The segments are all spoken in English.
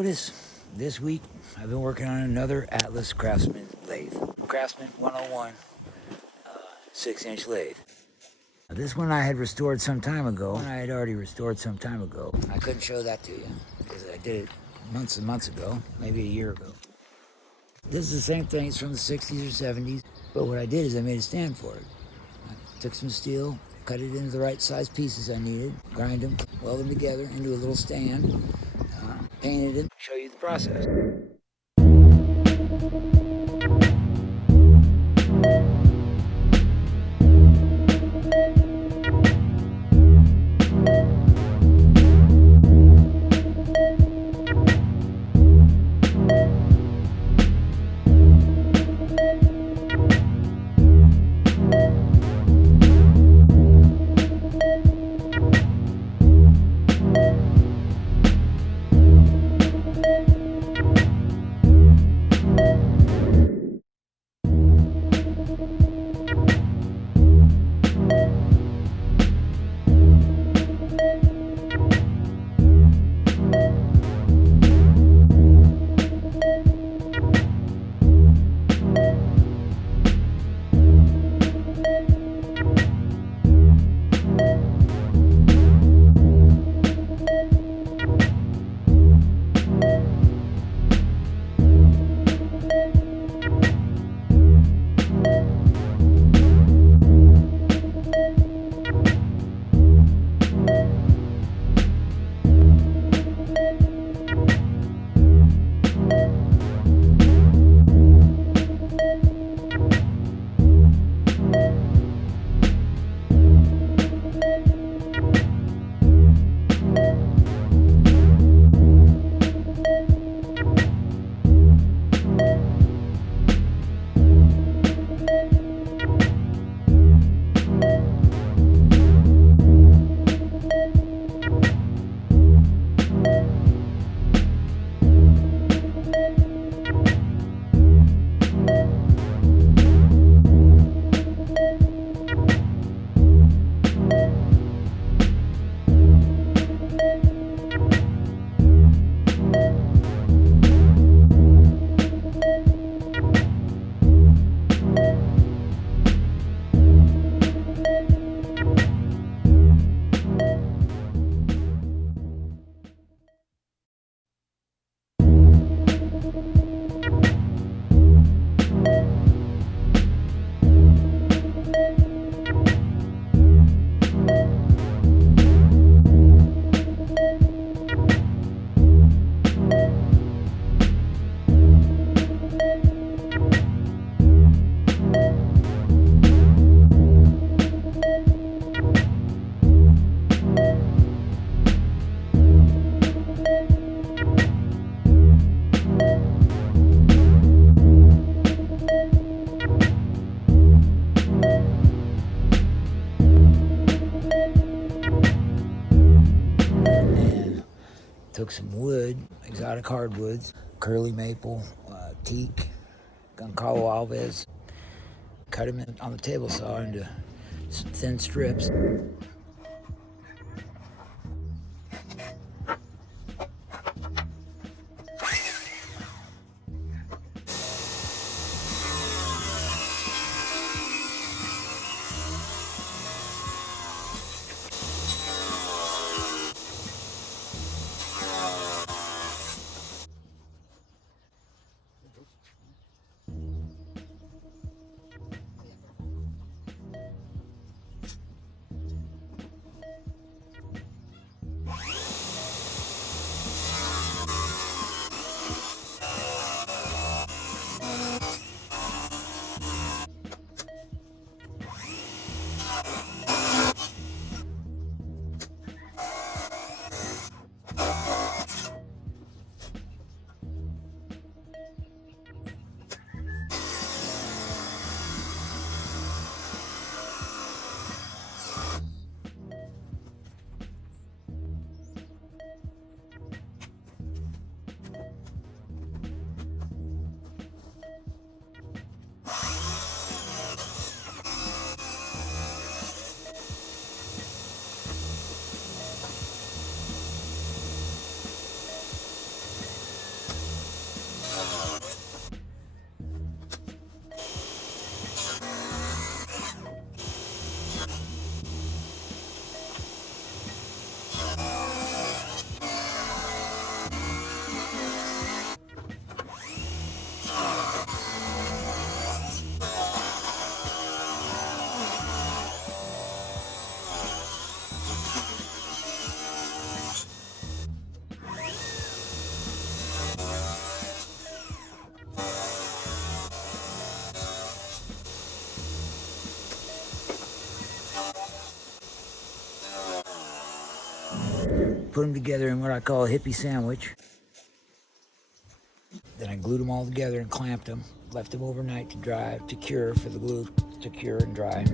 notice this week I've been working on another Atlas Craftsman lathe. Craftsman 101 6-inch lathe. Now, this one I had restored some time ago. I had already restored some time ago. I couldn't show that to you because I did it months and months ago, maybe a year ago. This is the same thing. It's from the 60s or 70s, but what I did is I made a stand for it. I took some steel, cut it into the right size pieces I needed, grind them, weld them together into a little stand, painted it, show you the process. Took some wood, exotic hardwoods, curly maple, teak, Goncalo alves, cut them on the table saw into some thin strips. put them together in what I call a hippie sandwich. Then I glued them all together and clamped them. Left them overnight to dry, to cure, for the glue to cure and dry.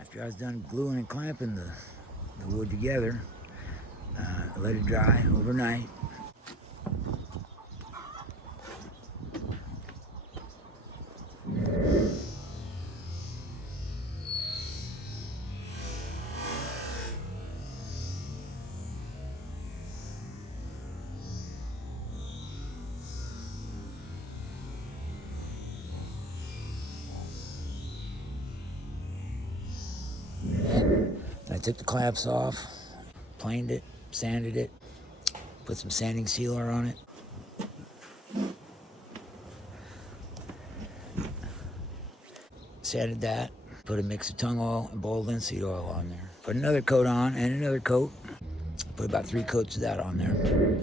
After I was done gluing and clamping the wood together, let it dry overnight. I took the clamps off, planed it, sanded it, put some sanding sealer on it. Sanded that, put a mix of tung oil and boiled linseed oil on there. Put another coat on and another coat. Put about 3 coats of that on there.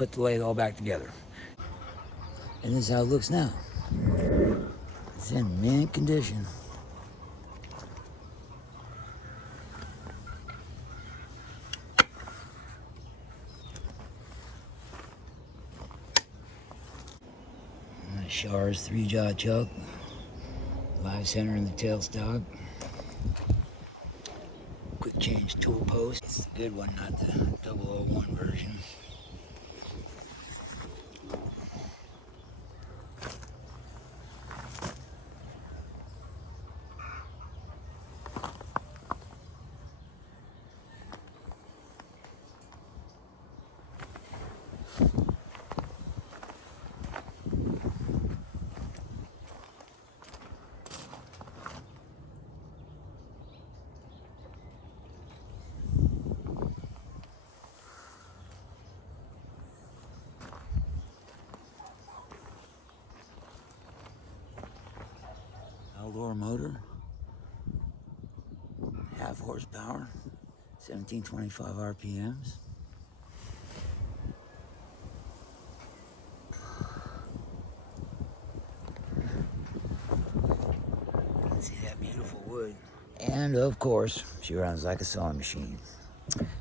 put the lathe all back together. And this is how it looks now. It's in mint condition. Shar's 3-jaw chuck, live center in the tailstock, quick change tool post. It's the good one, not the 001 version. Outdoor motor, half horsepower, 1725 RPMs. You can see that beautiful wood. And of course, she runs like a sewing machine.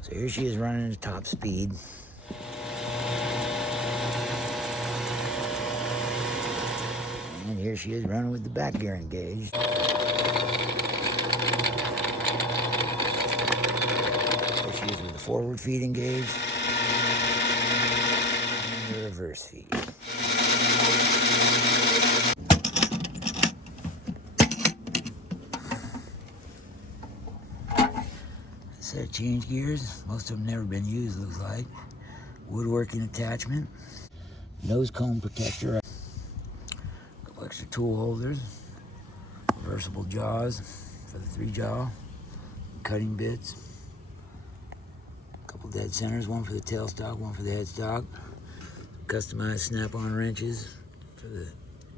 So here she is running at top speed. And here she is running with the back gear engaged. There she is with the forward feet engaged. And the reverse feet. Set of change gears, most of them never been used, looks like. Woodworking attachment, nose cone protector, couple extra tool holders, reversible jaws for the 3-jaw, cutting bits, couple dead centers, one for the tailstock, one for the headstock, customized snap-on wrenches for the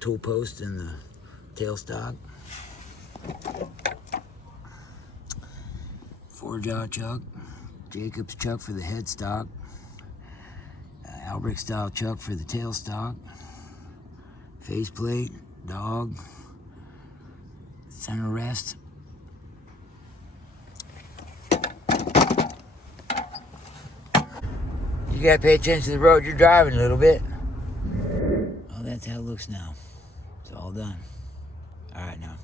tool post and the tailstock. 4-jaw chuck, Jacobs chuck for the headstock, Albrecht style chuck for the tailstock, faceplate, dog, center rest. You gotta pay attention to the road you're driving a little bit. Oh, that's how it looks now. It's all done. All right now.